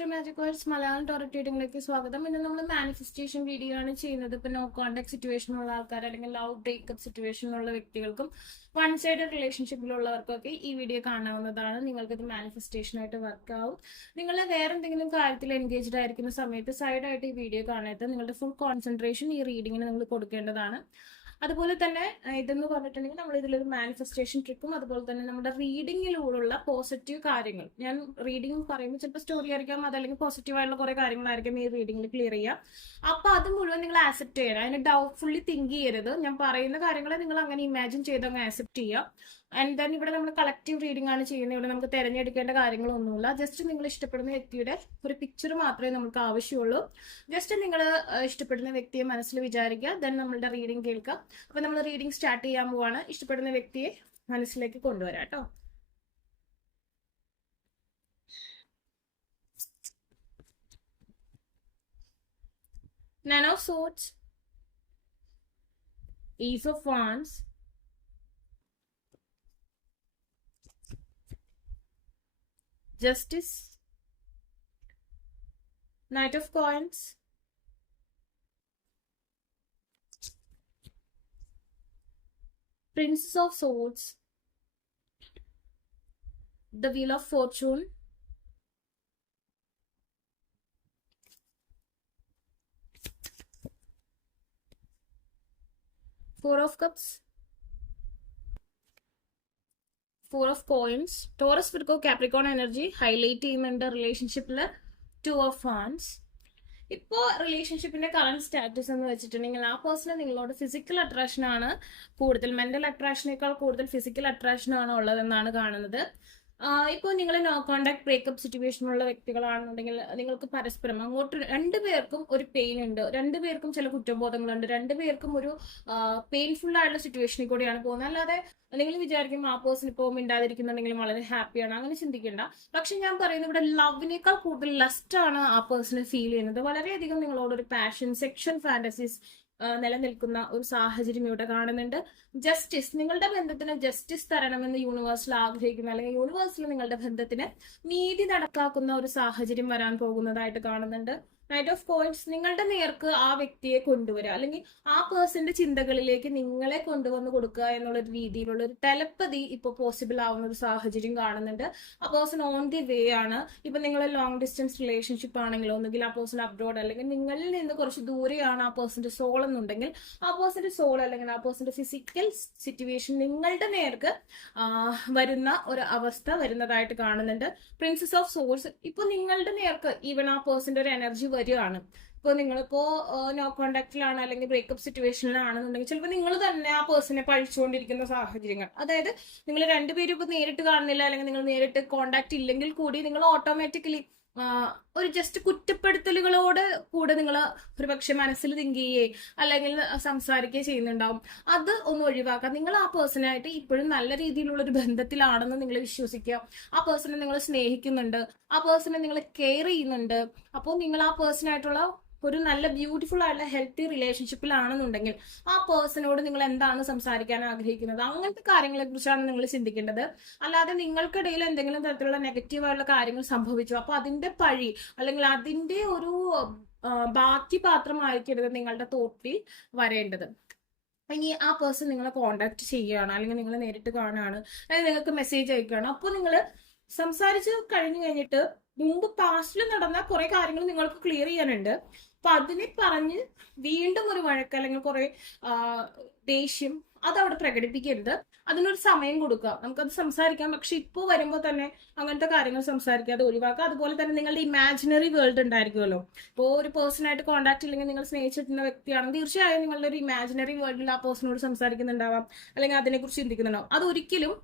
To magic words Malayalam ടോററ്റ് റീഡിംഗിലേക്ക് സ്വാഗതം. ഇന്ന് നമ്മൾ മാനിഫെസ്റ്റേഷൻ വീഡിയോ ആണ് ചെയ്യുന്നത്. ഇപ്പൊ നോ കോണ്ടാക്ട് സിറ്റുവേഷനുള്ള ആൾക്കാർ അല്ലെങ്കിൽ ലവ് ബ്രേക്കപ്പ് സിറ്റുവേഷനുള്ള വ്യക്തികൾക്കും വൺ സൈഡ് റിലേഷൻഷിപ്പിലുള്ളവർക്കൊക്കെ ഈ വീഡിയോ കാണാവുന്നതാണ്. നിങ്ങൾക്കിത് മാനിഫെസ്റ്റേഷൻ ആയിട്ട് വർക്ക് ആവും. നിങ്ങൾ വേറെ എന്തെങ്കിലും കാര്യത്തിൽ എൻഗേജ്ഡ് ആയിരിക്കുന്ന സമയത്ത് സൈഡായിട്ട് ഈ വീഡിയോ കാണരുത്. നിങ്ങളുടെ ഫുൾ കോൺസെൻട്രേഷൻ ഈ റീഡിങ്ങിന് നിങ്ങൾ കൊടുക്കേണ്ടതാണ്. അതുപോലെ തന്നെ ഇതെന്ന് പറഞ്ഞിട്ടുണ്ടെങ്കിൽ നമ്മൾ ഇതിലൊരു മാനിഫെസ്റ്റേഷൻ ട്രിക്കും അതുപോലെ തന്നെ നമ്മുടെ റീഡിങ്ങിലൂടെയുള്ള പോസിറ്റീവ് കാര്യങ്ങൾ, ഞാൻ റീഡിംഗ് പറയുമ്പോൾ ചിലപ്പോൾ സ്റ്റോറി ആയിരിക്കാം, അതല്ലെങ്കിൽ പോസിറ്റീവായിട്ടുള്ള കുറെ കാര്യങ്ങളായിരിക്കും ഈ റീഡിങ്ങിൽ ക്ലിയർ ചെയ്യുക. അപ്പൊ അത് മുഴുവൻ നിങ്ങൾ ആക്സെപ്റ്റ് ചെയ്യണം. അതിന് ഡൗട്ട്ഫുള്ളി തിങ്ക് ചെയ്യരുത്. ഞാൻ പറയുന്ന കാര്യങ്ങളെ നിങ്ങൾ അങ്ങനെ ഇമാജിൻ ചെയ്ത് അങ്ങ് ആക്സെപ്റ്റ് ചെയ്യുക. ആൻഡ് ദെൻ ഇവിടെ നമ്മൾ കളക്റ്റീവ് റീഡിംഗ് ആണ് ചെയ്യുന്നത്. ഇവിടെ നമുക്ക് തിരഞ്ഞെടുക്കേണ്ട കാര്യങ്ങളൊന്നുമില്ല. ജസ്റ്റ് നിങ്ങൾ ഇഷ്ടപ്പെടുന്ന വ്യക്തിയുടെ ഒരു പിക്ചർ മാത്രമേ നമുക്ക് ആവശ്യമുള്ളൂ. ജസ്റ്റ് നിങ്ങൾ ഇഷ്ടപ്പെടുന്ന വ്യക്തിയെ മനസ്സിൽ വിചാരിക്കുക, ദെൻ നമ്മളുടെ റീഡിംഗ് കേൾക്കുക. അപ്പൊ നമ്മൾ റീഡിംഗ് സ്റ്റാർട്ട് ചെയ്യാൻ പോവാണ്. ഇഷ്ടപ്പെടുന്ന വ്യക്തിയെ മനസ്സിലേക്ക് കൊണ്ടുവരാം കേട്ടോ. Nine of Swords, Ace of Wands, Justice, Knight of Coins, Princess of Swords, the Wheel of Fortune, Four of Cups, Four of Coins. Taurus, Virgo, Capricorn energy highlight ചെയ്യുന്നുണ്ട് റിലേഷൻഷിപ്പില്. Two of Wands. ഇപ്പോൾ റിലേഷൻഷിപ്പിന്റെ current status എന്ന് വെച്ചിട്ടുണ്ടെങ്കിൽ ആ person നിങ്ങളോട് physical attraction ആണ് കൂടുതൽ, mental അട്രാക്ഷനേക്കാൾ കൂടുതൽ physical attraction ആണ് ഉള്ളതെന്നാണ് കാണുന്നത്. ഇപ്പോൾ നിങ്ങൾ നോ കോണ്ടാക്ട് ബ്രേക്കപ്പ് സിറ്റുവേഷനുള്ള വ്യക്തികളാണെന്നുണ്ടെങ്കിൽ നിങ്ങൾക്ക് പരസ്പരം അങ്ങോട്ട് രണ്ടുപേർക്കും ഒരു പെയിൻ ഉണ്ട്, രണ്ടുപേർക്കും ചില കുറ്റബോധങ്ങളുണ്ട്, രണ്ടുപേർക്കും ഒരു പെയിൻഫുൾ ആയിട്ടുള്ള സിറ്റുവേഷനിൽ കൂടിയാണ് പോകുന്നത്. അല്ലാതെ നിങ്ങൾ വിചാരിക്കും ആ പേഴ്സൺ ഇപ്പോൾ മിണ്ടാതിരിക്കുന്നുണ്ടെങ്കിലും വളരെ ഹാപ്പിയാണ്, അങ്ങനെ ചിന്തിക്കേണ്ട. പക്ഷെ ഞാൻ പറയുന്നത് ഇവിടെ ലവിനേക്കാൾ കൂടുതൽ ലസ്റ്റ് ആണ് ആ പേഴ്സണെ ഫീൽ ചെയ്യുന്നത്. വളരെയധികം നിങ്ങളോടൊരു പാഷൻ, സെക്ഷൽ ഫാന്റസീസ് നിലനിൽക്കുന്ന ഒരു സാഹചര്യം ഇവിടെ കാണുന്നുണ്ട്. ജസ്റ്റിസ്, നിങ്ങളുടെ ബന്ധത്തിന് ജസ്റ്റിസ് തരണമെന്ന് യൂണിവേഴ്സിൽ ആഗ്രഹിക്കുന്ന, അല്ലെങ്കിൽ യൂണിവേഴ്സിൽ നിങ്ങളുടെ ബന്ധത്തിന് നീതി നടപ്പാക്കുന്ന ഒരു സാഹചര്യം വരാൻ പോകുന്നതായിട്ട് കാണുന്നുണ്ട്. നൈറ്റ് ഓഫ് കോയിൻസ്, നിങ്ങളുടെ നേർക്ക് ആ വ്യക്തിയെ കൊണ്ടുവരിക, അല്ലെങ്കിൽ ആ പേഴ്സന്റെ ചിന്തകളിലേക്ക് നിങ്ങളെ കൊണ്ടുവന്ന് കൊടുക്കുക എന്നുള്ള രീതിയിലുള്ള ഒരു ടെലപ്പതി ഇപ്പൊ പോസിബിൾ ആവുന്ന ഒരു സാഹചര്യം കാണുന്നുണ്ട്. ആ പേഴ്സൺ ഓൺ ദി വേ ആണ്. ഇപ്പൊ നിങ്ങൾ ലോങ് ഡിസ്റ്റൻസ് റിലേഷൻഷിപ്പ് ആണെങ്കിലോ, ഒന്നുകിൽ ആ പേഴ്സൺ അബ്രോഡ് അല്ലെങ്കിൽ നിങ്ങളിൽ നിന്ന് കുറച്ച് ദൂരെയാണ് ആ പേഴ്സന്റെ സോൾ എന്നുണ്ടെങ്കിൽ ആ പേഴ്സന്റെ സോൾ അല്ലെങ്കിൽ ആ പേഴ്സന്റെ ഫിസിക്കൽ സിറ്റുവേഷൻ നിങ്ങളുടെ നേർക്ക് വരുന്ന ഒരു അവസ്ഥ വരുന്നതായിട്ട് കാണുന്നുണ്ട്. പ്രിൻസസ് ഓഫ് സോൾസ്, ഇപ്പൊ നിങ്ങളുടെ നേർക്ക് ഈവൻ ആ പേഴ്സന്റെ ഒരു എനർജി വരികയാണ്. ഇപ്പോൾ നിങ്ങളിപ്പോ നോ കോണ്ടാക്റ്റിലാണ് അല്ലെങ്കിൽ ബ്രേക്കപ്പ് സിറ്റുവേഷനിലാണെന്നുണ്ടെങ്കിൽ ചിലപ്പോൾ നിങ്ങൾ തന്നെ ആ പേഴ്സണെ പഴിച്ചുകൊണ്ടിരിക്കുന്ന സാഹചര്യങ്ങൾ, അതായത് നിങ്ങൾ രണ്ടുപേരും ഇപ്പൊ നേരിട്ട് കാണുന്നില്ല അല്ലെങ്കിൽ നിങ്ങൾ നേരിട്ട് കോണ്ടാക്ട് ഇല്ലെങ്കിൽ കൂടി നിങ്ങൾ ഓട്ടോമാറ്റിക്കലി ഒരു ജസ്റ്റ് കുറ്റപ്പെടുത്തലുകളോട് കൂടെ നിങ്ങൾ ഒരുപക്ഷെ മനസ്സിൽ തിങ്ക് ചെയ്യേ അല്ലെങ്കിൽ സംസാരിക്കുകയോ ചെയ്യുന്നുണ്ടാവും. അത് ഒന്ന് ഒഴിവാക്കാം. നിങ്ങൾ ആ പേഴ്സണായിട്ട് ഇപ്പോഴും നല്ല രീതിയിലുള്ള ഒരു ബന്ധത്തിലാണെന്ന് നിങ്ങൾ വിശ്വസിക്കുക. ആ പേഴ്സണെ നിങ്ങൾ സ്നേഹിക്കുന്നുണ്ട്, ആ പേഴ്സണെ നിങ്ങൾ കെയർ ചെയ്യുന്നുണ്ട്. അപ്പോൾ നിങ്ങൾ ആ പേഴ്സണായിട്ടുള്ള ഒരു നല്ല ബ്യൂട്ടിഫുൾ ആയിട്ടുള്ള ഹെൽത്തി റിലേഷൻഷിപ്പിലാണെന്നുണ്ടെങ്കിൽ ആ പേഴ്സണോട് നിങ്ങൾ എന്താണ് സംസാരിക്കാൻ ആഗ്രഹിക്കുന്നത്, അങ്ങനത്തെ കാര്യങ്ങളെ കുറിച്ചാണ് നിങ്ങൾ ചിന്തിക്കേണ്ടത്. അല്ലാതെ നിങ്ങൾക്കിടയിൽ എന്തെങ്കിലും തരത്തിലുള്ള നെഗറ്റീവായിട്ടുള്ള കാര്യങ്ങൾ സംഭവിച്ചു അപ്പൊ അതിന്റെ പഴി അല്ലെങ്കിൽ അതിന്റെ ഒരു ബാക്കി പാത്രമായിരിക്കരുത് നിങ്ങളുടെ തോട്ടിൽ വരേണ്ടത്. ഇനി ആ പേഴ്സൺ നിങ്ങളെ കോണ്ടാക്ട് ചെയ്യുകയാണ് അല്ലെങ്കിൽ നിങ്ങൾ നേരിട്ട് കാണുകയാണ് അല്ലെങ്കിൽ നിങ്ങൾക്ക് മെസ്സേജ് അയക്കുകയാണ്, അപ്പോൾ നിങ്ങൾ സംസാരിച്ച് കഴിഞ്ഞു കഴിഞ്ഞിട്ട് മുമ്പ് പാസ്റ്റിൽ നടന്ന കുറെ കാര്യങ്ങൾ നിങ്ങൾക്ക് ക്ലിയർ ചെയ്യാനുണ്ട്. അപ്പൊ അതിനെ പറഞ്ഞ് വീണ്ടും ഒരു വഴക്ക് അല്ലെങ്കിൽ കുറെ ദേഷ്യം അതവിടെ പ്രകടിപ്പിക്കരുത്. അതിനൊരു സമയം കൊടുക്കുക, നമുക്കത് സംസാരിക്കാം. പക്ഷെ ഇപ്പോൾ വരുമ്പോൾ തന്നെ അങ്ങനത്തെ കാര്യങ്ങൾ സംസാരിക്കാതെ ഒഴിവാക്കുക. അതുപോലെ തന്നെ നിങ്ങളുടെ ഇമാജിനറി വേൾഡ് ഉണ്ടായിരിക്കുമല്ലോ. ഇപ്പോൾ ഒരു പേഴ്സണായിട്ട് കോണ്ടാക്ട് ഇല്ലെങ്കിൽ നിങ്ങൾ സ്നേഹിച്ചിട്ടുള്ള വ്യക്തിയാണെങ്കിൽ തീർച്ചയായും നിങ്ങളുടെ ഒരു ഇമാജിനറി വേൾഡിൽ ആ പേഴ്സണോട് സംസാരിക്കുന്നുണ്ടാവാം അല്ലെങ്കിൽ അതിനെക്കുറിച്ച് ചിന്തിക്കുന്നുണ്ടാവും. അതൊരിക്കലും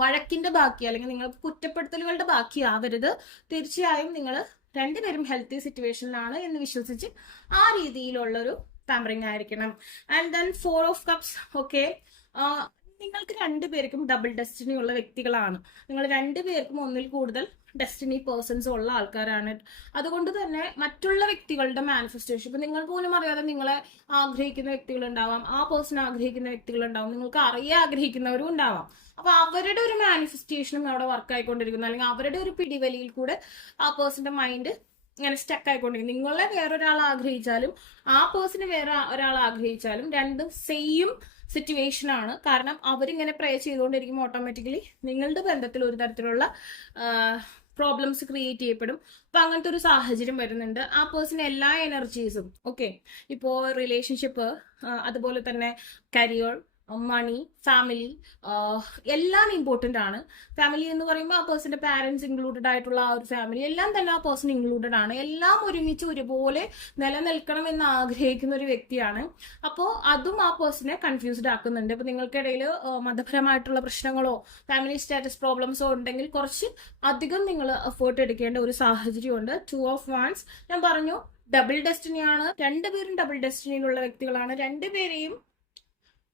വഴക്കിന്റെ ബാക്കി അല്ലെങ്കിൽ നിങ്ങൾക്ക് കുറ്റപ്പെടുത്തലുകളുടെ ബാക്കി ആവരുത്. തീർച്ചയായും നിങ്ങൾ രണ്ടുപേരും ഹെൽത്തി സിറ്റുവേഷനിലാണ് എന്ന് വിശ്വസിച്ച് ആ രീതിയിലുള്ളൊരു പാമ്പറിങ് ആയിരിക്കണം. And then four of cups. Okay, നിങ്ങൾക്ക് രണ്ടുപേർക്കും ഡബിൾ ഡെസ്റ്റിനി ഉള്ള വ്യക്തികളാണ്. നിങ്ങൾ രണ്ടുപേർക്കും ഒന്നിൽ കൂടുതൽ ഡെസ്റ്റിനി പേഴ്സൺസ് ഉള്ള ആൾക്കാരാണ്. അതുകൊണ്ട് തന്നെ മറ്റുള്ള വ്യക്തികളുടെ മാനിഫെസ്റ്റേഷൻ, ഇപ്പൊ നിങ്ങൾക്ക് പോലും അറിയാതെ നിങ്ങളെ ആഗ്രഹിക്കുന്ന വ്യക്തികൾ ഉണ്ടാവാം, ആ പേഴ്സൺ ആഗ്രഹിക്കുന്ന വ്യക്തികൾ ഉണ്ടാവും, നിങ്ങൾക്ക് അറിയാൻ ആഗ്രഹിക്കുന്നവരും ഉണ്ടാവാം. അപ്പൊ അവരുടെ ഒരു മാനിഫെസ്റ്റേഷനും അവിടെ വർക്ക് ആയിക്കൊണ്ടിരിക്കുന്നു, അല്ലെങ്കിൽ അവരുടെ ഒരു പിടിവലിയിൽ കൂടെ ആ പേഴ്സന്റെ മൈൻഡ് ഇങ്ങനെ സ്റ്റക്ക് ആയിക്കൊണ്ടിരിക്കും. നിങ്ങളെ വേറൊരാൾ ആഗ്രഹിച്ചാലും ആ പേഴ്സണ് വേറെ ഒരാൾ ആഗ്രഹിച്ചാലും രണ്ടും സെയിം സിറ്റുവേഷൻ ആണ്. കാരണം അവരിങ്ങനെ പ്രേ ചെയ്തുകൊണ്ടിരിക്കുമ്പോൾ ഓട്ടോമാറ്റിക്കലി നിങ്ങളുടെ ബന്ധത്തിൽ ഒരു തരത്തിലുള്ള പ്രോബ്ലംസ് ക്രിയേറ്റ് ചെയ്യപ്പെടും. അപ്പൊ അങ്ങനത്തെ ഒരു സാഹചര്യം വരുന്നുണ്ട്. ആ പേഴ്സൺ എല്ലാ എനർജീസും ഓക്കെ, ഇപ്പോ റിലേഷൻഷിപ്പ്, അതുപോലെ തന്നെ കരിയർ, മണി, ഫാമിലി, എല്ലാം ഇമ്പോർട്ടൻ്റ് ആണ്. ഫാമിലി എന്ന് പറയുമ്പോൾ ആ പേഴ്സന്റെ പാരന്റ്സ് ഇൻക്ലൂഡഡ് ആയിട്ടുള്ള ആ ഒരു ഫാമിലി എല്ലാം തന്നെ ആ പേഴ്സൺ ഇൻക്ലൂഡഡ് ആണ്. എല്ലാം ഒരുമിച്ച് ഒരുപോലെ നിലനിൽക്കണം എന്ന് ആഗ്രഹിക്കുന്ന ഒരു വ്യക്തിയാണ്. അപ്പോൾ അതും ആ പേഴ്സണെ കൺഫ്യൂസ്ഡ് ആക്കുന്നുണ്ട്. ഇപ്പൊ നിങ്ങൾക്കിടയിൽ മതപരമായിട്ടുള്ള പ്രശ്നങ്ങളോ ഫാമിലി സ്റ്റാറ്റസ് പ്രോബ്ലംസോ ഉണ്ടെങ്കിൽ കുറച്ച് അധികം നിങ്ങൾ എഫേർട്ട് എടുക്കേണ്ട ഒരു സാഹചര്യമുണ്ട്. 2 of Wands ഞാൻ പറഞ്ഞു ഡബിൾ ഡെസ്റ്റിനിയാണ്. രണ്ടുപേരും ഡബിൾ ഡെസ്റ്റിനിയിലുള്ള വ്യക്തികളാണ്. രണ്ടുപേരെയും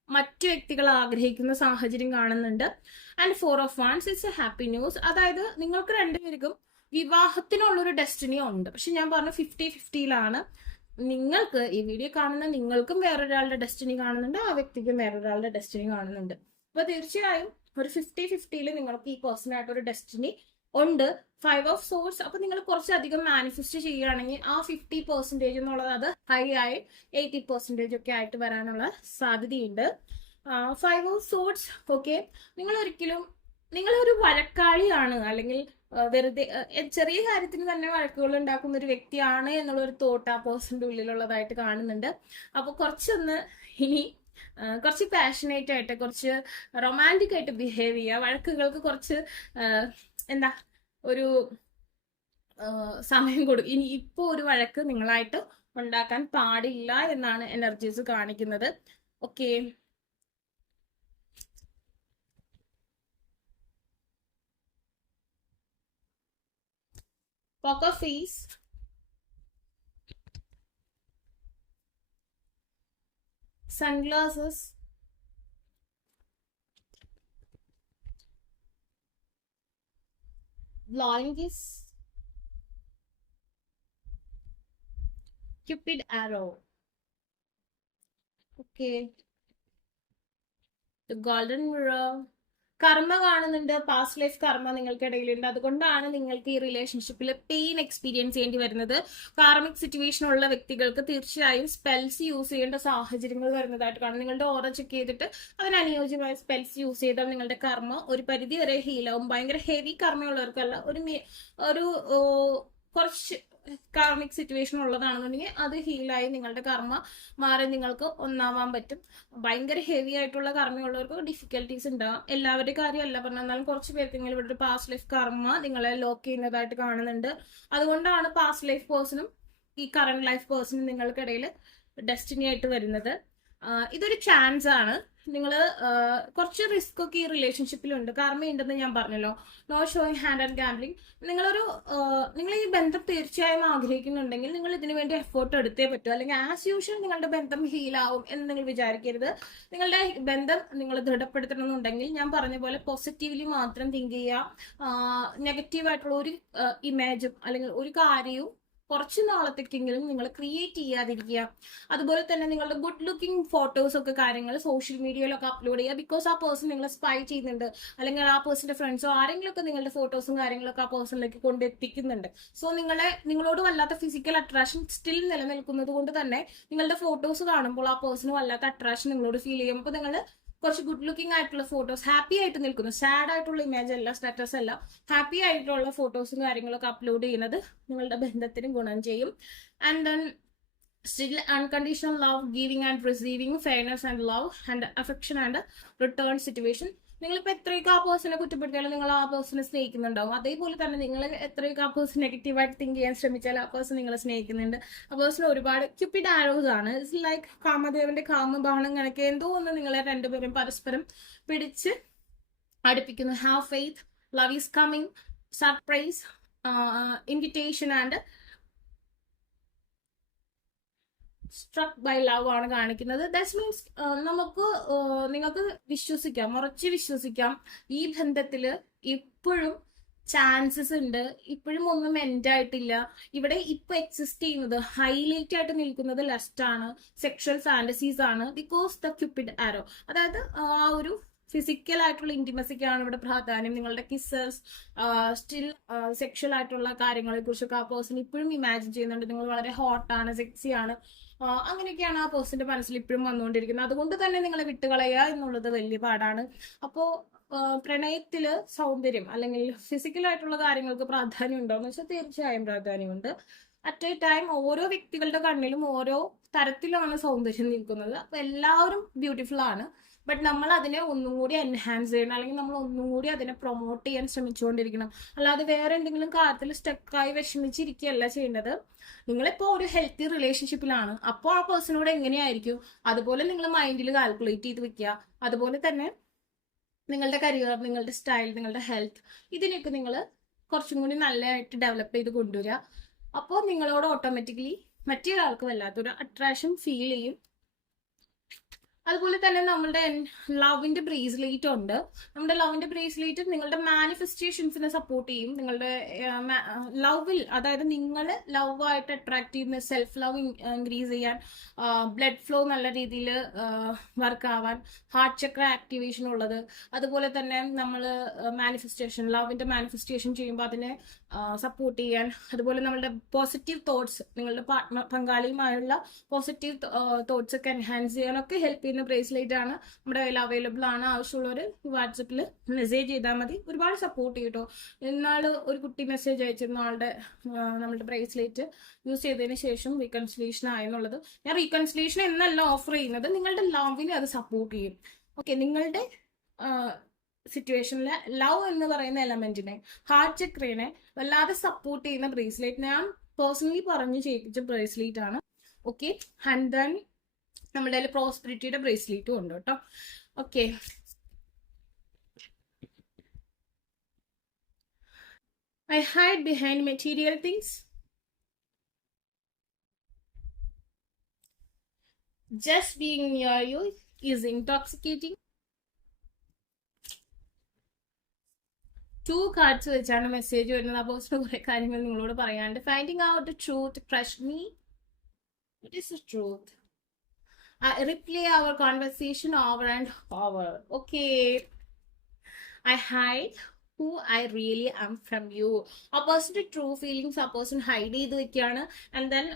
മറ്റു വ്യക്തികൾ ആഗ്രഹിക്കുന്ന സാഹചര്യം കാണുന്നുണ്ട്. And 4 of Wands it's A happy news. അതായത് നിങ്ങൾക്ക് രണ്ടുപേർക്കും വിവാഹത്തിനുള്ളൊരു ഡെസ്റ്റിനി ഉണ്ട്. പക്ഷെ ഞാൻ പറഞ്ഞു 50-50യിലാണ്. നിങ്ങൾക്ക് ഈ വീഡിയോ കാണുന്ന നിങ്ങൾക്കും വേറൊരാളുടെ ഡെസ്റ്റിനി കാണുന്നുണ്ട്, ആ വ്യക്തിക്കും വേറൊരാളുടെ ഡെസ്റ്റിനി കാണുന്നുണ്ട്. അപ്പൊ തീർച്ചയായും ഒരു 50-50യിൽ നിങ്ങൾക്ക് ഈ പേഴ്സണായിട്ട് ഒരു ഡെസ്റ്റിനി ഉണ്ട്. 5 of Swords. അപ്പൊ നിങ്ങൾ കുറച്ചധികം മാനിഫെസ്റ്റ് ചെയ്യുകയാണെങ്കിൽ ആ 50% എന്നുള്ളത് അത് ഹൈ ആയി 80% ഒക്കെ ആയിട്ട് വരാനുള്ള സാധ്യതയുണ്ട്. 5 of Swords ഓക്കെ, നിങ്ങളൊരു വഴക്കാളിയാണ്, അല്ലെങ്കിൽ വെറുതെ ചെറിയ കാര്യത്തിന് തന്നെ വഴക്കുകൾ ഉണ്ടാക്കുന്ന ഒരു വ്യക്തിയാണ് എന്നുള്ളൊരു തോട്ട് ആ പേഴ്സന്റെ ഉള്ളിലുള്ളതായിട്ട് കാണുന്നുണ്ട്. അപ്പൊ ഇനി കുറച്ച് പാഷനേറ്റ് ആയിട്ട്, കുറച്ച് റൊമാൻറ്റിക് ആയിട്ട് ബിഹേവ് ചെയ്യുക. വഴക്കുകൾക്ക് കുറച്ച് ഒരു സമയം കൊടുക്കും. ഇനി ഇപ്പോ ഒരു വഴക്ക് നിങ്ങളായിട്ട് ഉണ്ടാക്കാൻ പാടില്ല എന്നാണ് എനർജീസ് കാണിക്കുന്നത്. Okay, poker face, sunglasses, blowing kiss, Cupid arrow. Okay, the golden mirror. കർമ്മ കാണുന്നുണ്ട്. പാസ്റ്റ് ലൈഫ് കർമ്മ നിങ്ങൾക്കിടയിലുണ്ട്. അതുകൊണ്ടാണ് നിങ്ങൾക്ക് ഈ റിലേഷൻഷിപ്പിൽ പെയിൻ എക്സ്പീരിയൻസ് ചെയ്യേണ്ടി വരുന്നത്. കാർമിക് സിറ്റുവേഷൻ ഉള്ള വ്യക്തികൾക്ക് തീർച്ചയായും സ്പെൽസ് യൂസ് ചെയ്യേണ്ട സാഹചര്യങ്ങൾ വരുന്നതായിട്ട് കാണും. നിങ്ങളുടെ ഓറ ചെക്ക് ചെയ്തിട്ട് അതിനനുയോജ്യമായ സ്പെൽസ് യൂസ് ചെയ്താൽ നിങ്ങളുടെ കർമ്മ ഒരു പരിധി വരെ ഹീലാവും. ഭയങ്കര ഹെവി കർമ്മയുള്ളവർക്കല്ല, ഒരു കുറച്ച് കാർമിക് സിറ്റുവേഷൻ ഉള്ളതാണെന്നുണ്ടെങ്കിൽ അത് ഹീലായി നിങ്ങളുടെ കർമ്മ മാറി നിങ്ങൾക്ക് ഒന്നാവാൻ പറ്റും. ഭയങ്കര ഹെവി ആയിട്ടുള്ള കർമ്മയുള്ളവർക്ക് ഡിഫിക്കൽട്ടീസ് ഉണ്ടാവാം. എല്ലാവരുടെ കാര്യമല്ല പറഞ്ഞാൽ, എന്നാലും കുറച്ച് പേർക്കെങ്കിലും ഇവിടെ ഒരു പാസ്റ്റ് ലൈഫ് കർമ്മ നിങ്ങളെ ലോക്ക് ചെയ്യുന്നതായിട്ട് കാണുന്നുണ്ട്. അതുകൊണ്ടാണ് പാസ്റ്റ് ലൈഫ് പേഴ്സണും ഈ കറന്റ് ലൈഫ് പേഴ്സണും നിങ്ങൾക്കിടയിൽ ഡെസ്റ്റിനി ആയിട്ട് വരുന്നത്. ഇതൊരു ചാൻസ് ആണ്. നിങ്ങൾ കുറച്ച് റിസ്ക് ഒക്കെ ഈ റിലേഷൻഷിപ്പിലുണ്ട്. കർമ്മയുണ്ടെന്ന് ഞാൻ പറഞ്ഞല്ലോ. No showing hand and gambling. നിങ്ങൾ ഈ ബന്ധം തീർച്ചയായും ആഗ്രഹിക്കുന്നുണ്ടെങ്കിൽ നിങ്ങൾ ഇതിനു വേണ്ടി എഫേർട്ട് എടുത്തേ പറ്റൂ. അല്ലെങ്കിൽ ആസ് യൂഷ്വൽ നിങ്ങളുടെ ബന്ധം ഹീലാവും എന്ന് നിങ്ങൾ വിചാരിക്കരുത്. നിങ്ങളുടെ ബന്ധം നിങ്ങൾ ദൃഢപ്പെടുത്തണമെന്നുണ്ടെങ്കിൽ ഞാൻ പറഞ്ഞ പോലെ പോസിറ്റീവ്ലി മാത്രം തിങ്ക് ചെയ്യുക. നെഗറ്റീവായിട്ടുള്ള ഒരു ഇമേജും അല്ലെങ്കിൽ ഒരു കാര്യവും കുറച്ച് നാളത്തേക്കെങ്കിലും നിങ്ങൾ ക്രിയേറ്റ് ചെയ്യാതിരിക്കുക. അതുപോലെ തന്നെ നിങ്ങളുടെ ഗുഡ് ലുക്കിംഗ് ഫോട്ടോസ് ഒക്കെ കാര്യങ്ങൾ സോഷ്യൽ മീഡിയയിലൊക്കെ അപ്ലോഡ് ചെയ്യുക. ബിക്കോസ് ആ പേഴ്സൺ നിങ്ങളെ സ്പൈ ചെയ്യുന്നുണ്ട്, അല്ലെങ്കിൽ ആ പേഴ്സന്റെ ഫ്രണ്ട്സോ ആരെങ്കിലും ഒക്കെ നിങ്ങളുടെ ഫോട്ടോസും കാര്യങ്ങളൊക്കെ ആ പേഴ്സണിലേക്ക് കൊണ്ടെത്തിക്കുന്നുണ്ട്. സോ നിങ്ങളോട് വല്ലാത്ത ഫിസിക്കൽ അട്രാക്ഷൻ സ്റ്റിൽ നിലനിൽക്കുന്നത് കൊണ്ട് തന്നെ നിങ്ങളുടെ ഫോട്ടോസ് കാണുമ്പോൾ ആ പേഴ്സണ് വല്ലാത്ത അട്രാക്ഷൻ നിങ്ങളോട് ഫീൽ ചെയ്യും. അപ്പോൾ നിങ്ങൾ കുറച്ച് ഗുഡ് ലുക്കിംഗ് ആയിട്ടുള്ള ഫോട്ടോസ്, ഹാപ്പി ആയിട്ട് നിൽക്കുന്നു, സാഡ് ആയിട്ടുള്ള ഇമേജ് അല്ല, സ്റ്റാറ്റസ് അല്ല, ഹാപ്പി ആയിട്ടുള്ള ഫോട്ടോസും കാര്യങ്ങളൊക്കെ അപ്ലോഡ് ചെയ്യുന്നത് നിങ്ങളുടെ ബന്ധത്തിന് ഗുണം ചെയ്യും. And then still unconditional love, giving and receiving, fairness and love and affection and return situation. നിങ്ങളിപ്പോൾ എത്രയൊക്കെ ആ പേഴ്സണെ കുറ്റപ്പെടുത്തിയാലും നിങ്ങൾ ആ പേഴ്സണെ സ്നേഹിക്കുന്നുണ്ടാവും. അതേപോലെ തന്നെ നിങ്ങൾ എത്രയൊക്കെ ആ പേഴ്സൺ നെഗറ്റീവായിട്ട് തിങ്ക് ചെയ്യാൻ ശ്രമിച്ചാൽ ആ പേഴ്സൺ നിങ്ങളെ സ്നേഹിക്കുന്നുണ്ട്. ആ പേഴ്സൺ ഒരുപാട് ക്യൂപ്പിഡ് ആരോസ് ആണ്. ഇറ്റ്സ് ലൈക്ക് കാമദേവന്റെ കാമബാണം കണക്കെ എന്തോ ഒന്ന് നിങ്ങളെ രണ്ടുപേരും പരസ്പരം പിടിച്ച് അടുപ്പിക്കുന്നു. Have faith, love is coming, surprise, invitation and struck by love ആണ് കാണിക്കുന്നത്. ദാറ്റ് മീൻസ് നമുക്ക് നിങ്ങൾക്ക് വിശ്വസിക്കാം, ഉറച്ചു വിശ്വസിക്കാം, ഈ ബന്ധത്തില് ഇപ്പോഴും ചാൻസസ് ഉണ്ട്, ഇപ്പോഴും ഒന്നും എൻഡ് ആയിട്ടില്ല. ഇവിടെ ഇപ്പൊ എക്സിസ്റ്റ് ചെയ്യുന്നത്, ഹൈലൈറ്റ് ആയിട്ട് നിൽക്കുന്നത് ലസ്റ്റ് ആണ്, സെക്ഷൽ ഫാന്റസീസ് ആണ്, ബിക്കോസ് ദ ക്യൂപ്പിഡ് ആരോ. അതായത് ആ ഒരു ഫിസിക്കൽ ആയിട്ടുള്ള ഇന്റിമസിക്കാണ് ഇവിടെ പ്രാധാന്യം. നിങ്ങളുടെ കിസ്സസ്, സ്റ്റിൽ സെക്ഷൽ ആയിട്ടുള്ള കാര്യങ്ങളെ കുറിച്ചൊക്കെ ആ പേഴ്സൺ ഇപ്പോഴും ഇമാജിൻ ചെയ്യുന്നുണ്ട്. നിങ്ങൾ വളരെ ഹോട്ടാണ്, സെക്സി ആണ്, അങ്ങനെയൊക്കെയാണ് ആ പേഴ്സന്റെ മനസ്സിൽ ഇപ്പോഴും വന്നുകൊണ്ടിരിക്കുന്നത്. അതുകൊണ്ട് തന്നെ നിങ്ങളെ വിട്ടുകളയുക എന്നുള്ളത് വലിയ പാടാണ്. അപ്പോ പ്രണയത്തില് സൗന്ദര്യം അല്ലെങ്കിൽ ഫിസിക്കൽ ആയിട്ടുള്ള കാര്യങ്ങൾക്ക് പ്രാധാന്യം ഉണ്ടോ എന്ന് വെച്ചാൽ തീർച്ചയായും പ്രാധാന്യമുണ്ട്. അറ്റ് എ ടൈം ഓരോ വ്യക്തികളുടെ കണ്ണിലും ഓരോ തരത്തിലാണ് സൗന്ദര്യം നിൽക്കുന്നത്. അപ്പൊ എല്ലാവരും ബ്യൂട്ടിഫുൾ ആണ്, ബട്ട് നമ്മൾ അതിനെ ഒന്നും കൂടി എൻഹാൻസ് ചെയ്യണം, അല്ലെങ്കിൽ നമ്മൾ ഒന്നും കൂടി അതിനെ പ്രൊമോട്ട് ചെയ്യാൻ ശ്രമിച്ചുകൊണ്ടിരിക്കണം. അല്ലാതെ വേറെ എന്തെങ്കിലും കാര്യത്തിൽ സ്റ്റക്കായി വിഷമിച്ചിരിക്കുകയല്ല ചെയ്യേണ്ടത്. നിങ്ങളിപ്പോ ഒരു ഹെൽത്തി റിലേഷൻഷിപ്പിലാണ്, അപ്പോൾ ആ പേഴ്സണോട് എങ്ങനെയായിരിക്കും അതുപോലെ നിങ്ങൾ മൈൻഡിൽ കാൽക്കുലേറ്റ് ചെയ്ത് വെക്കുക. അതുപോലെ തന്നെ നിങ്ങളുടെ കരിയർ, നിങ്ങളുടെ സ്റ്റൈൽ, നിങ്ങളുടെ ഹെൽത്ത്, ഇതിനൊക്കെ നിങ്ങൾ കുറച്ചും കൂടി നല്ലതായിട്ട് ഡെവലപ്പ് ചെയ്ത് കൊണ്ടുവരിക. അപ്പോൾ നിങ്ങളോട് ഓട്ടോമാറ്റിക്കലി മറ്റൊരാൾക്ക് വല്ലാത്തൊരു അട്രാക്ഷൻ ഫീൽ ചെയ്യും. അതുപോലെ തന്നെ നമ്മളുടെ ലവിന്റെ ബ്രേസ്ലെറ്റ് ഉണ്ട്. നമ്മുടെ ലവിന്റെ ബ്രേസ്ലെറ്റ് നിങ്ങളുടെ മാനിഫെസ്റ്റേഷൻസിനെ സപ്പോർട്ട് ചെയ്യും. നിങ്ങളുടെ ലവിൽ, അതായത് നിങ്ങൾ ലവ് ആയിട്ട് അട്രാക്ട് ചെയ്യുന്ന സെൽഫ് ലവ് ഇൻക്രീസ് ചെയ്യാൻ, ബ്ലഡ് ഫ്ലോ നല്ല രീതിയിൽ വർക്ക് ആവാൻ, ഹാർട്ട് ചക്ര ആക്ടിവേഷൻ ഉള്ളത്. അതുപോലെ തന്നെ നമ്മൾ മാനിഫെസ്റ്റേഷൻ, ലവിന്റെ മാനിഫെസ്റ്റേഷൻ ചെയ്യുമ്പോൾ അതിനെ സപ്പോർട്ട് ചെയ്യാൻ, അതുപോലെ നമ്മളുടെ പോസിറ്റീവ് തോട്ട്സ്, നിങ്ങളുടെ പാർട്ട്ണർ പങ്കാളിയുമായുള്ള പോസിറ്റീവ് തോട്ട്സ് ഒക്കെ എൻഹാൻസ് ചെയ്യാനൊക്കെ ഹെൽപ്പ് ചെയ്യുന്ന ബ്രേസ്ലെറ്റ് ആണ് നമ്മുടെ കയ്യിൽ അവൈലബിൾ ആണ്. ആവശ്യമുള്ളവർ വാട്സപ്പിൽ മെസ്സേജ് ചെയ്താൽ മതി. ഒരുപാട് സപ്പോർട്ട് ചെയ്യും കേട്ടോ. ഇന്നാള് ഒരു കുട്ടി മെസ്സേജ് അയച്ചിരുന്ന ആളുടെ നമ്മുടെ ബ്രേസ്ലെറ്റ് യൂസ് ചെയ്തതിന് ശേഷം റീകൺസിലേഷൻ ആയെന്നുള്ളത്. ഞാൻ റീകൺസിലേഷൻ എന്നല്ല ഓഫർ ചെയ്യുന്നത്, നിങ്ങളുടെ ലവിനെ അത് സപ്പോർട്ട് ചെയ്യും. ഓക്കെ, നിങ്ങളുടെ സിറ്റുവേഷനിലെ ലവ് എന്ന് പറയുന്ന എലമെന്റിനെ, ഹാർട്ട് ചക്രനെ വല്ലാതെ സപ്പോർട്ട് ചെയ്യുന്ന ബ്രേസ്ലെറ്റ് ഞാൻ പേഴ്സണലി പറഞ്ഞു ചെയ്യിപ്പിച്ച ബ്രേസ്ലെറ്റ് ആണ്. ഓക്കെ, ആൻഡ് ദെൻ നമ്മുടെ കയ്യിൽ പ്രോസ്പെരിറ്റിയുടെ ബ്രേസ്ലെറ്റും ഉണ്ട് കേട്ടോ. Okay, I hide behind material things. Just being near you is intoxicating. 2 cards വെച്ചാണ് മെസ്സേജ് വരുന്നത്. അപ്പോൾ കുറെ കാര്യങ്ങൾ നിങ്ങളോട് പറയാണ്ട്. Finding out the truth, trust me, what is the truth? Replay our conversation over and over. Okay, I hide who I really am from you. ആ പേഴ്സന്റെ true feelings ആ person hide ചെയ്ത് വെക്കുകയാണ്. ആൻഡ് ദെൻ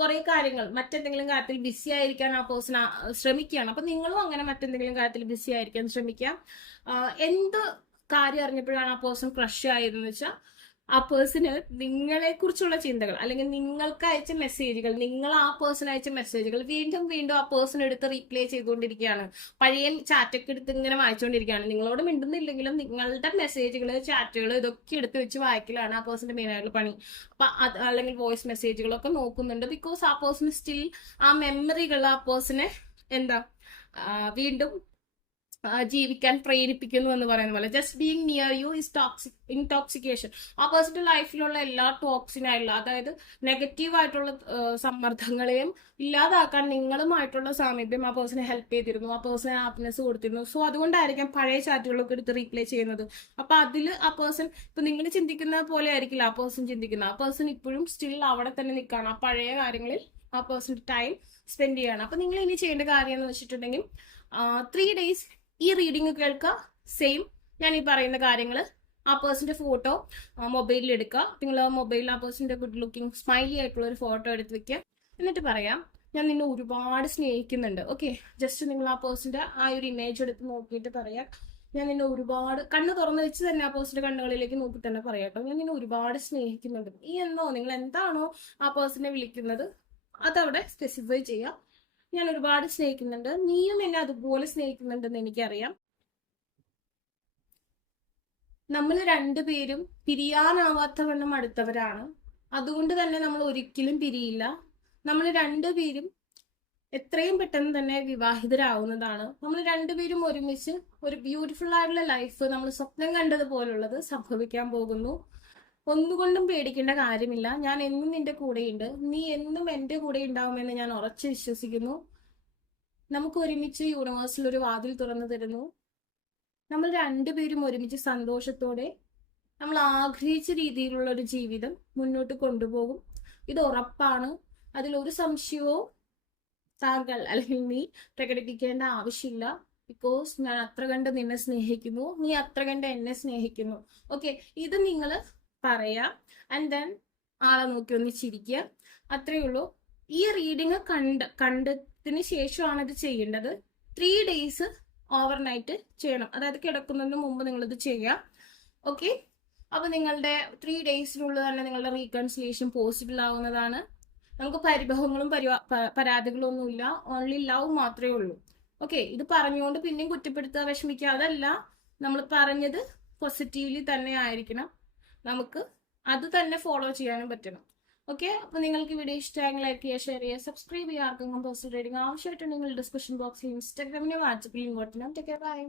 കുറെ കാര്യങ്ങൾ, മറ്റെന്തെങ്കിലും കാര്യത്തിൽ BC ആയിരിക്കാൻ ആ പേഴ്സൺ ശ്രമിക്കുകയാണ്. അപ്പൊ നിങ്ങളും അങ്ങനെ മറ്റെന്തെങ്കിലും കാര്യത്തിൽ ബിസി ആയിരിക്കാൻ ശ്രമിക്കാം. എന്ത് കാര്യം അറിഞ്ഞപ്പോഴാണ് ആ പേഴ്സൺ ക്രഷ് ആയതെന്ന് വെച്ചാൽ, ആ പേഴ്സണ് നിങ്ങളെ കുറിച്ചുള്ള ചിന്തകൾ, അല്ലെങ്കിൽ നിങ്ങൾക്ക് അയച്ച മെസ്സേജുകൾ, നിങ്ങൾ ആ പേഴ്സൺ അയച്ച മെസ്സേജുകൾ വീണ്ടും വീണ്ടും ആ പേഴ്സൺ എടുത്ത് റീപ്ലേ ചെയ്തുകൊണ്ടിരിക്കുകയാണ്. പഴയ ചാറ്റൊക്കെ എടുത്ത് ഇങ്ങനെ വായിച്ചുകൊണ്ടിരിക്കുകയാണ്. നിങ്ങളോട് മിണ്ടുന്നില്ലെങ്കിലും നിങ്ങളുടെ മെസ്സേജുകൾ, ചാറ്റുകൾ, ഇതൊക്കെ എടുത്ത് വെച്ച് വായിക്കലാണ് ആ പേഴ്സന്റെ മെയിൻ ആയിട്ടുള്ള പണി. അപ്പൊ അത് അല്ലെങ്കിൽ വോയിസ് മെസ്സേജുകളൊക്കെ നോക്കുന്നുണ്ട്. ബിക്കോസ് ആ പേഴ്സൺ സ്റ്റിൽ ആ മെമ്മറികൾ ആ പേഴ്സണെ വീണ്ടും ജീവിക്കാൻ പ്രേരിപ്പിക്കുന്നു എന്ന് പറയുന്ന പോലെ. Just being near you is intoxication. ആ പേഴ്സന്റെ ലൈഫിലുള്ള എല്ലാ ടോക്സിനായിട്ടുള്ള, അതായത് നെഗറ്റീവ് ആയിട്ടുള്ള സമ്മർദ്ദങ്ങളെയും ഇല്ലാതാക്കാൻ നിങ്ങളുമായിട്ടുള്ള സാമീപ്യം ആ പേഴ്സണെ ഹെൽപ്പ് ചെയ്തിരുന്നു, ആ പേഴ്സണെ ഹാപ്പിനെസ് കൊടുത്തിരുന്നു. സോ അതുകൊണ്ടായിരിക്കാം പഴയ ചാറ്റുകളൊക്കെ എടുത്ത് റീപ്ലേ ചെയ്യുന്നത്. അപ്പൊ അതില് ആ പേഴ്സൺ, ഇപ്പൊ നിങ്ങൾ ചിന്തിക്കുന്ന പോലെ ആയിരിക്കില്ല ആ പേഴ്സൺ ചിന്തിക്കുന്നത്. ആ പേഴ്സൺ ഇപ്പോഴും സ്റ്റിൽ അവിടെ തന്നെ നിൽക്കുകയാണ്. ആ പഴയ കാര്യങ്ങളിൽ ആ പേഴ്സൺ ടൈം സ്പെൻഡ് ചെയ്യാണ്. അപ്പൊ നിങ്ങൾ ഇനി ചെയ്യേണ്ട കാര്യം എന്ന് വെച്ചിട്ടുണ്ടെങ്കിൽ 3 days ഈ റീഡിങ് കേൾക്കുക. സെയിം ഞാൻ ഈ പറയുന്ന കാര്യങ്ങൾ, ആ പേഴ്സന്റെ ഫോട്ടോ മൊബൈലിൽ എടുക്കുക. നിങ്ങൾ മൊബൈലിൽ ആ പേഴ്സന്റെ ഗുഡ് ലുക്കിംഗ് സ്മൈലി ആയിട്ടുള്ള ഒരു ഫോട്ടോ എടുത്ത് വെക്കുക. എന്നിട്ട് പറയാം, ഞാൻ നിന്നെ ഒരുപാട് സ്നേഹിക്കുന്നുണ്ട്. ഓക്കെ, ജസ്റ്റ് നിങ്ങൾ ആ പേഴ്സന്റെ ആ ഒരു ഇമേജ് എടുത്ത് നോക്കിയിട്ട് പറയാം, ഞാൻ നിന്നെ ഒരുപാട്, കണ്ണ് തുറന്ന് വെച്ച് തന്നെ ആ പേഴ്സന്റെ കണ്ണുകളിലേക്ക് നോക്കി തന്നെ പറയാട്ടോ, ഞാൻ നിന്നെ ഒരുപാട് സ്നേഹിക്കുന്നുണ്ട്. ഈ എന്നോ നിങ്ങൾ എന്താണോ ആ പേഴ്സനെ വിളിക്കുന്നത് അതവിടെ സ്പെസിഫൈ ചെയ്യാം. ഞാൻ ഒരുപാട് സ്നേഹിക്കുന്നുണ്ട്, നീയും എന്നെ അതുപോലെ സ്നേഹിക്കുന്നുണ്ടെന്ന് എനിക്കറിയാം. നമ്മൾ രണ്ടുപേരും പിരിയാനാവാത്ത വണ്ണം അടുത്തവരാണ്. അതുകൊണ്ട് തന്നെ നമ്മൾ ഒരിക്കലും പിരിയില്ല. നമ്മൾ രണ്ടുപേരും എത്രയും പെട്ടെന്ന് തന്നെ വിവാഹിതരാവുന്നതാണ്. നമ്മൾ രണ്ടുപേരും ഒരുമിച്ച് ഒരു ബ്യൂട്ടിഫുൾ ആയിട്ടുള്ള ലൈഫ് നമ്മൾ സ്വപ്നം കണ്ടതുപോലുള്ളത് സംഭവിക്കാൻ പോകുന്നു. ഒന്നുകൊണ്ടും പേടിക്കേണ്ട കാര്യമില്ല. ഞാൻ എന്നും നിന്റെ കൂടെയുണ്ട്. നീ എന്നും എൻ്റെ കൂടെ ഉണ്ടാവുമെന്ന് ഞാൻ ഉറച്ചു വിശ്വസിക്കുന്നു. നമുക്ക് ഒരുമിച്ച് യൂണിവേഴ്സിൽ ഒരു വാതിൽ തുറന്നു തരുന്നു. നമ്മൾ രണ്ടുപേരും ഒരുമിച്ച് സന്തോഷത്തോടെ നമ്മൾ ആഗ്രഹിച്ച രീതിയിലുള്ള ഒരു ജീവിതം മുന്നോട്ട് കൊണ്ടുപോകും. ഇത് ഉറപ്പാണ്. അതിലൊരു സംശയവും താങ്കൾ അല്ലെങ്കിൽ നീ പ്രകടിപ്പിക്കേണ്ട ആവശ്യമില്ല. ബിക്കോസ് ഞാൻ അത്ര കണ്ട് നിന്നെ സ്നേഹിക്കുന്നു, നീ അത്ര കണ്ട് എന്നെ സ്നേഹിക്കുന്നു. ഓക്കെ, ഇത് നിങ്ങൾ പറയാം. ആൻഡ് ദെൻ ആളെ നോക്കി ഒന്ന് ചിരിക്കുക. അത്രയേ ഉള്ളൂ. ഈ റീഡിങ് കണ്ടതിന് ശേഷമാണ് ഇത് ചെയ്യേണ്ടത്. 3 days ഓവർനൈറ്റ് ചെയ്യണം. അതായത് കിടക്കുന്നതിന് മുമ്പ് നിങ്ങളിത് ചെയ്യാം. ഓക്കെ, അപ്പൊ നിങ്ങളുടെ 3 daysനുള്ളിൽ തന്നെ നിങ്ങളുടെ റീകൺസിലിയേഷൻ പോസിബിൾ ആവുന്നതാണ്. നമുക്ക് പരിഭവങ്ങളും പരാതികളും ഒന്നുമില്ല. ഓൺലി ലവ് മാത്രമേ ഉള്ളൂ. ഓക്കെ, ഇത് പറഞ്ഞുകൊണ്ട് പിന്നെയും കുറ്റപ്പെടുത്തുക, വിഷമിക്കുക, അതല്ല. നമ്മൾ പറഞ്ഞത് പോസിറ്റീവ്ലി തന്നെ ആയിരിക്കണം. നമുക്ക് അത് തന്നെ ഫോളോ ചെയ്യാനും പറ്റണം. ഓക്കെ, അപ്പൊ നിങ്ങൾക്ക് വീഡിയോ ഇഷ്ടമായെങ്കിൽ ലൈക്ക് ചെയ്യുക, ഷെയർ ചെയ്യുക, സബ്സ്ക്രൈബ് ചെയ്യുക. ആർക്കെങ്കിലും പേഴ്സണൽ റീഡിംഗ് ആവശ്യമായിട്ടുണ്ടെങ്കിൽ ഡിസ്ക്രിപ്ഷൻ ബോക്സിൽ ഇൻസ്റ്റാഗ്രാമിനെ വാട്സപ്പിൽ ഇങ്ങോട്ട്. ബൈ.